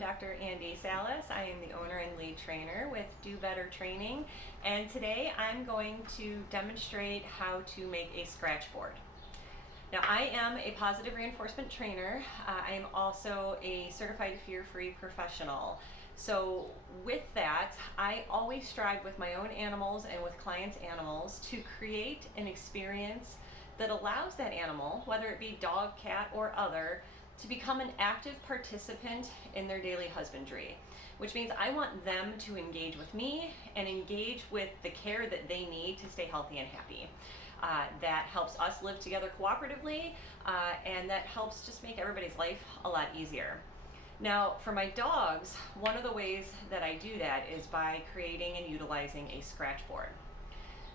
Dr. Andy Salas. I am the owner and lead trainer with Do Better Training, and today I'm going to demonstrate how to make a scratchboard. Now, I am a positive reinforcement trainer. I am also a certified fear-free professional. So with that, I always strive with my own animals and with clients' animals to create an experience that allows that animal, whether it be dog, cat, or other, to become an active participant in their daily husbandry, which means I want them to engage with me and engage with the care that they need to stay healthy and happy. That helps us live together cooperatively, and that helps just make everybody's life a lot easier. Now, for my dogs, one of the ways that I do that is by creating and utilizing a scratchboard.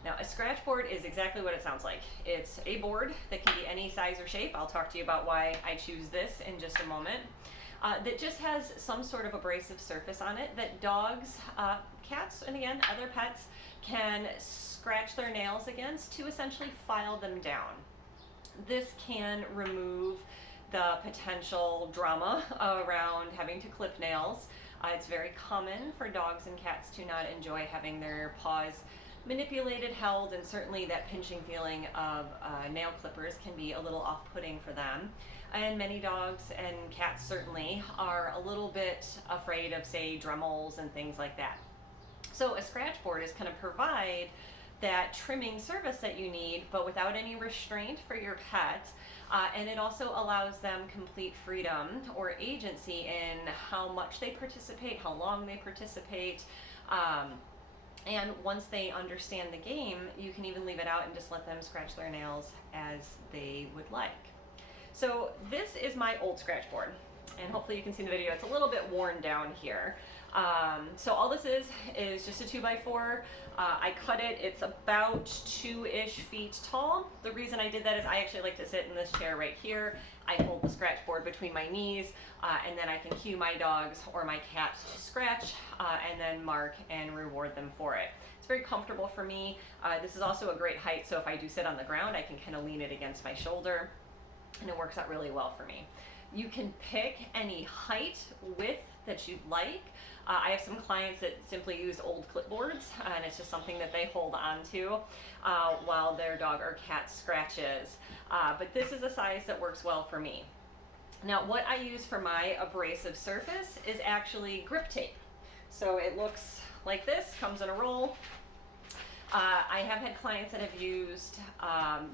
Now, a scratchboard is exactly what it sounds like. It's a board that can be any size or shape. I'll talk to you about why I choose this in just a moment. That just has some sort of abrasive surface on it that dogs, cats, and again, other pets can scratch their nails against to essentially file them down. This can remove the potential drama around having to clip nails. It's very common for dogs and cats to not enjoy having their paws manipulated, held, and certainly that pinching feeling of nail clippers can be a little off-putting for them. And many dogs and cats certainly are a little bit afraid of, say, Dremels and things like that. So a scratchboard is going to provide that trimming service that you need, but without any restraint for your pet. And it also allows them complete freedom or agency in how much they participate, how long they participate. And once they understand the game, you can even leave it out and just let them scratch their nails as they would like. So this is my old scratchboard, and hopefully you can see in the video, it's a little bit worn down here. So all this is just a 2x4. I cut it, it's about 2-ish feet tall. The reason I did that is I actually like to sit in this chair right here. I hold the scratchboard between my knees, and then I can cue my dogs or my cats to scratch, and then mark and reward them for it. It's very comfortable for me. This is also a great height, so if I do sit on the ground, I can kind of lean it against my shoulder, and it works out really well for me. You can pick any height, width that you'd like. I have some clients that simply use old clipboards, and it's just something that they hold on to while their dog or cat scratches. But this is a size that works well for me. Now, what I use for my abrasive surface is actually grip tape. So it looks like this, comes in a roll. I have had clients that have used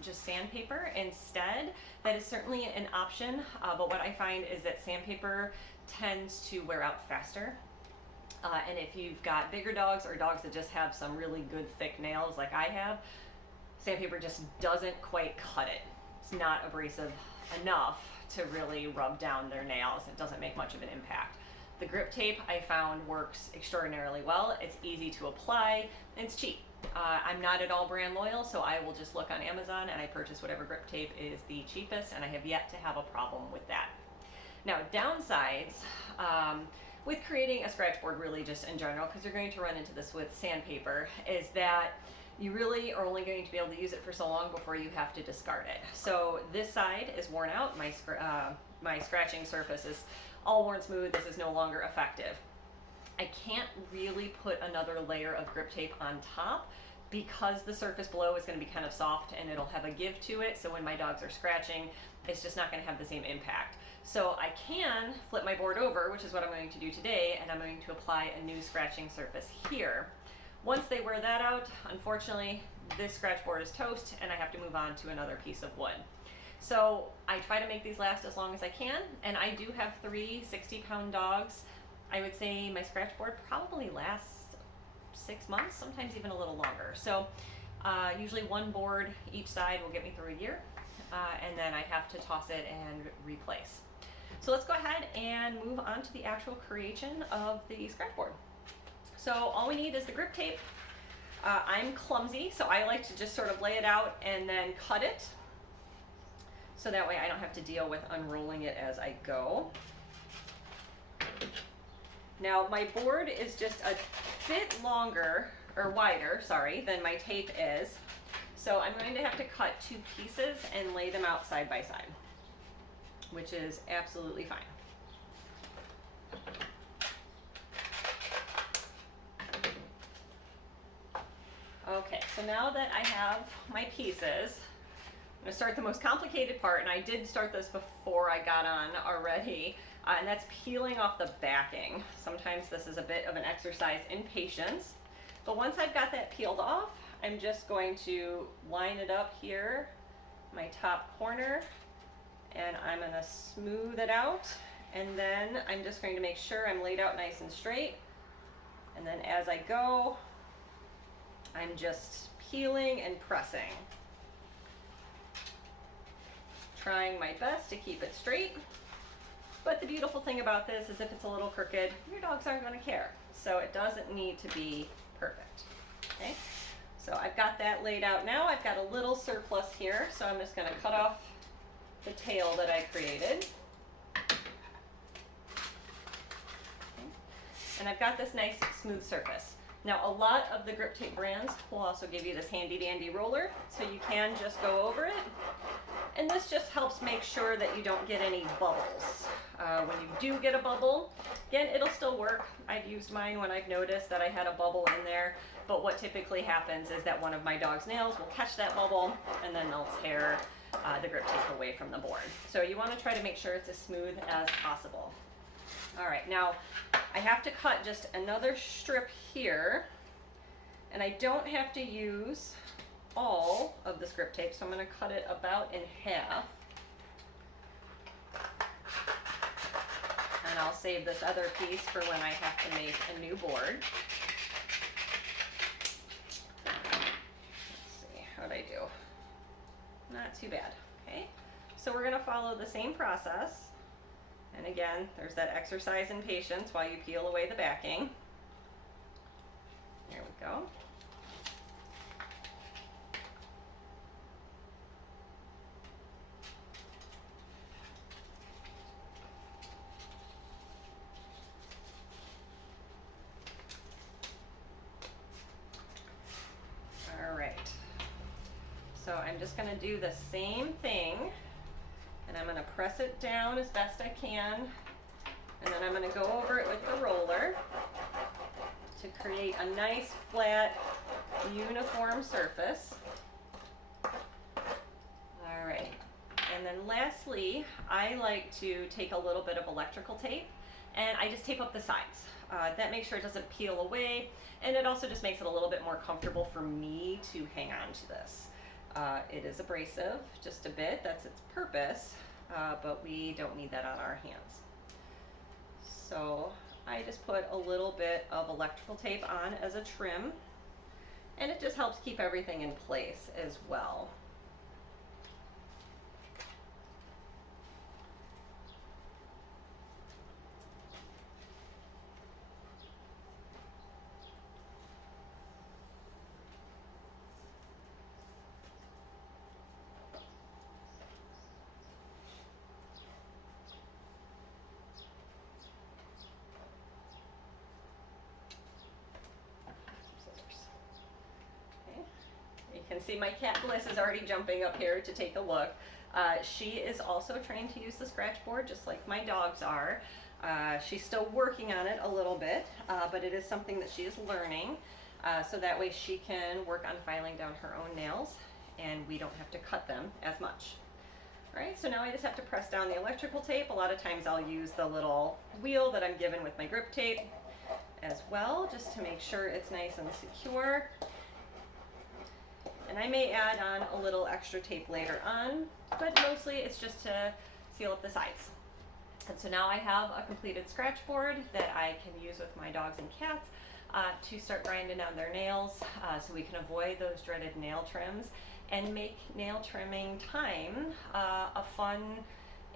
just sandpaper instead. That is certainly an option, but what I find is that sandpaper tends to wear out faster. And if you've got bigger dogs or dogs that just have some really good thick nails like I have, sandpaper just doesn't quite cut it. It's not abrasive enough to really rub down their nails. It doesn't make much of an impact. The grip tape I found works extraordinarily well. It's easy to apply and it's cheap. I'm not at all brand loyal, so I will just look on Amazon and I purchase whatever grip tape is the cheapest, and I have yet to have a problem with that. Now, downsides with creating a scratchboard, really just in general, because you're going to run into this with sandpaper, is that you really are only going to be able to use it for so long before you have to discard it. So this side is worn out. My scratching surface is all worn smooth. This is no longer effective. I can't really put another layer of grip tape on top because the surface below is going to be kind of soft and it'll have a give to it. So when my dogs are scratching, it's just not going to have the same impact. So I can flip my board over, which is what I'm going to do today, and I'm going to apply a new scratching surface here. Once they wear that out, unfortunately, this scratchboard is toast and I have to move on to another piece of wood. So I try to make these last as long as I can, and I do have 3 60-pound dogs. I would say my scratchboard probably lasts 6 months, sometimes even a little longer. So usually one board each side will get me through a year, and then I have to toss it and replace. So let's go ahead and move on to the actual creation of the scratchboard. So all we need is the grip tape. I'm clumsy, so I like to just sort of lay it out and then cut it, so that way I don't have to deal with unrolling it as I go. Now, my board is just a bit longer, or wider, sorry, than my tape is. So I'm going to have to cut 2 pieces and lay them out side by side, which is absolutely fine. so now that I have my pieces, I'm going to start the most complicated part, and I did start this before I got on already, and that's peeling off the backing. Sometimes this is a bit of an exercise in patience, but once I've got that peeled off, I'm just going to line it up here, my top corner, and I'm going to smooth it out, and then I'm just going to make sure I'm laid out nice and straight, and then as I go, I'm just peeling and pressing. Trying my best to keep it straight, but the beautiful thing about this is if it's a little crooked, your dogs aren't going to care. So it doesn't need to be perfect. Okay, so I've got that laid out now. I've got a little surplus here, so I'm just going to cut off the tail that I created. Okay. And I've got this nice smooth surface. Now, a lot of the grip tape brands will also give you this handy dandy roller, so you can just go over it. And this just helps make sure that you don't get any bubbles. When you do get a bubble, again, it'll still work. I've used mine when I've noticed that I had a bubble in there, but what typically happens is that one of my dog's nails will catch that bubble, and then they'll tear the grip tape away from the board. So you want to try to make sure it's as smooth as possible. All right, now I have to cut just another strip here, and I don't have to use all of the grip tape, so I'm going to cut it about in half. And I'll save this other piece for when I have to make a new board. Let's see, how'd I do? Not too bad. Okay, so we're going to follow the same process. And again, there's that exercise in patience while you peel away the backing. There we go. All right. So I'm just going to do the same thing. And I'm going to press it down as best I can, and then I'm going to go over it with the roller to create a nice, flat, uniform surface. All right, and then lastly, I like to take a little bit of electrical tape, and I just tape up the sides. That makes sure it doesn't peel away, and it also just makes it a little bit more comfortable for me to hang on to this. It is abrasive, just a bit, that's its purpose, but we don't need that on our hands. So I just put a little bit of electrical tape on as a trim, and it just helps keep everything in place as well. You can see my cat Bliss is already jumping up here to take a look. She is also trained to use the Scratchboard just like my dogs are. She's still working on it a little bit, but it is something that she is learning, so that way she can work on filing down her own nails and we don't have to cut them as much. All right, so now I just have to press down the electrical tape. A lot of times I'll use the little wheel that I'm given with my grip tape as well, just to make sure it's nice and secure. And I may add on a little extra tape later on, but mostly it's just to seal up the sides. And so now I have a completed Scratchboard that I can use with my dogs and cats to start grinding down their nails, so we can avoid those dreaded nail trims and make nail trimming time a fun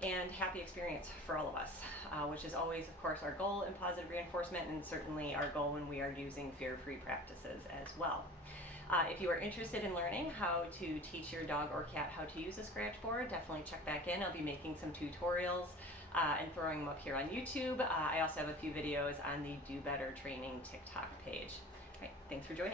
and happy experience for all of us, which is always, of course, our goal in positive reinforcement, and certainly our goal when we are using fear-free practices as well. If you are interested in learning how to teach your dog or cat how to use a Scratchboard, definitely check back in. I'll be making some tutorials and throwing them up here on YouTube. I also have a few videos on the Do Better Training TikTok page. All right, thanks for joining.